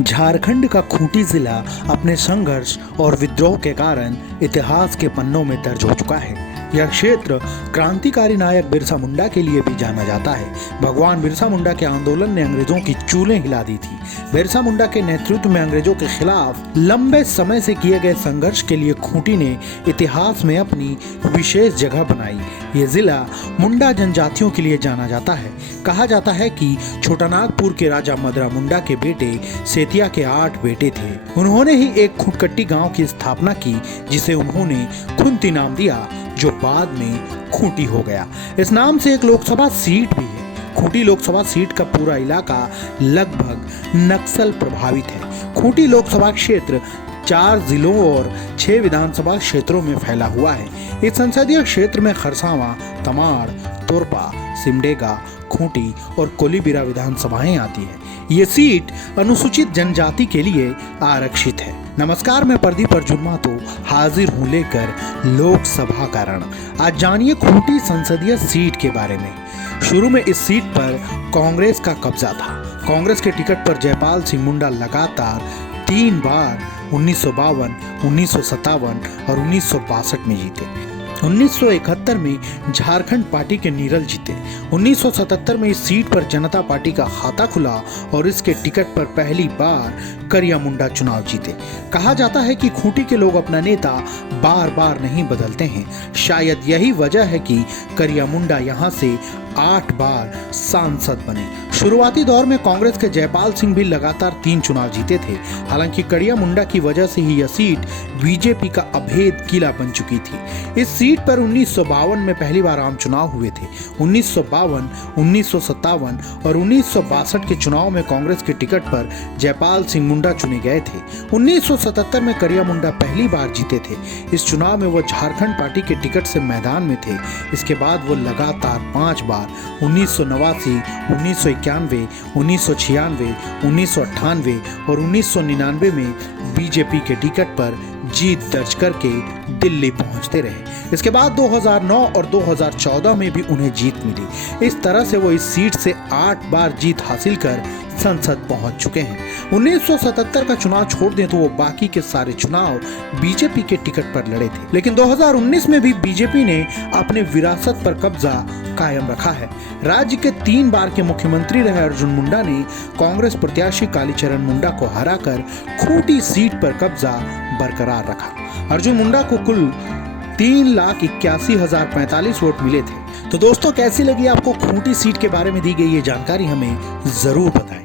झारखंड का खूंटी जिला अपने संघर्ष और विद्रोह के कारण इतिहास के पन्नों में दर्ज हो चुका है। यह क्षेत्र क्रांतिकारी नायक बिरसा मुंडा के लिए भी जाना जाता है। भगवान बिरसा मुंडा के आंदोलन ने अंग्रेजों की चूलें हिला दी थी। बिरसा मुंडा के नेतृत्व में अंग्रेजों के खिलाफ लंबे समय से किए गए संघर्ष के लिए खूंटी ने इतिहास में अपनी विशेष जगह बनाई। ये जिला मुंडा जनजातियों के लिए जाना जाता है। कहा जाता है कि छोटानागपुर के राजा मदरा मुंडा के बेटे सेतिया के 8 बेटे थे। उन्होंने ही एक खुटकट्टी गांव की स्थापना की, जिसे उन्होंने खुंती नाम दिया, जो बाद में खूंटी हो गया। इस नाम से एक लोकसभा सीट भी है। खूंटी लोकसभा सीट का पूरा इलाका लगभग नक्सल प्रभावित है। खूंटी लोकसभा क्षेत्र 4 जिलों और 6 विधानसभा क्षेत्रों में फैला हुआ है। इस संसदीय क्षेत्र में खरसावां, तमाड़, तोरपा, सिमडेगा, खूंटी और कोलीबिरा विधानसभाएं आती है। ये सीट अनुसूचित जनजाति के लिए आरक्षित है। नमस्कार, मैं प्रदीप अर्जुन महतो हाजिर हूँ लेकर लोकसभा का रण। आज जानिए खूंटी संसदीय सीट के बारे में। शुरू में इस सीट पर कांग्रेस का कब्जा था। कांग्रेस के टिकट पर जयपाल सिंह मुंडा लगातार 3 बार 1952, 1957 और 1962 में जीते। 1971 में झारखंड पार्टी के नीरल जीते। 1977 में इस सीट पर जनता पार्टी का खाता खुला और इसके टिकट पर पहली बार करिया मुंडा चुनाव जीते। कहा जाता है कि खूंटी के लोग अपना नेता बार बार नहीं बदलते हैं। शायद यही वजह है कि करिया मुंडा यहाँ से 8 बार सांसद बने। शुरुआती दौर में कांग्रेस के जयपाल सिंह भी लगातार 3 चुनाव जीते थे। हालांकि करिया मुंडा की वजह से ही यह सीट बीजेपी का अभेद किला बन चुकी थी। इस सीट पर 1952 में पहली बार आम चुनाव हुए थे। 1952, 1957 और 1962 के चुनाव में कांग्रेस के टिकट पर जयपाल सिंह मुंडा चुने गए थे। 1977 में करिया मुंडा पहली बार जीते थे। इस चुनाव में वो झारखंड पार्टी के टिकट से मैदान में थे। इसके बाद वो लगातार 5 बार 1989, 1991, 1996, 1998 और 1999 में बीजेपी के टिकट पर जीत दर्ज करके दिल्ली पहुंचते रहे। इसके बाद 2009 और 2014 में भी उन्हें जीत मिली। इस तरह से वो इस सीट से 8 बार जीत हासिल कर संसद पहुंच चुके हैं। 1977 का चुनाव छोड़ दें तो वो बाकी के सारे चुनाव बीजेपी के टिकट पर लड़े थे। लेकिन 2019 में भी बीजेपी ने अपने विरासत पर कब्जा कायम रखा है। राज्य के 3 बार के मुख्यमंत्री रहे अर्जुन मुंडा ने कांग्रेस प्रत्याशी कालीचरण मुंडा को हराकर खूंटी सीट पर कब्जा बरकरार रखा। अर्जुन मुंडा को कुल 3,81,045 वोट मिले थे। तो दोस्तों, कैसी लगी आपको खूंटी सीट के बारे में दी गई ये जानकारी, हमें जरूर बताएं।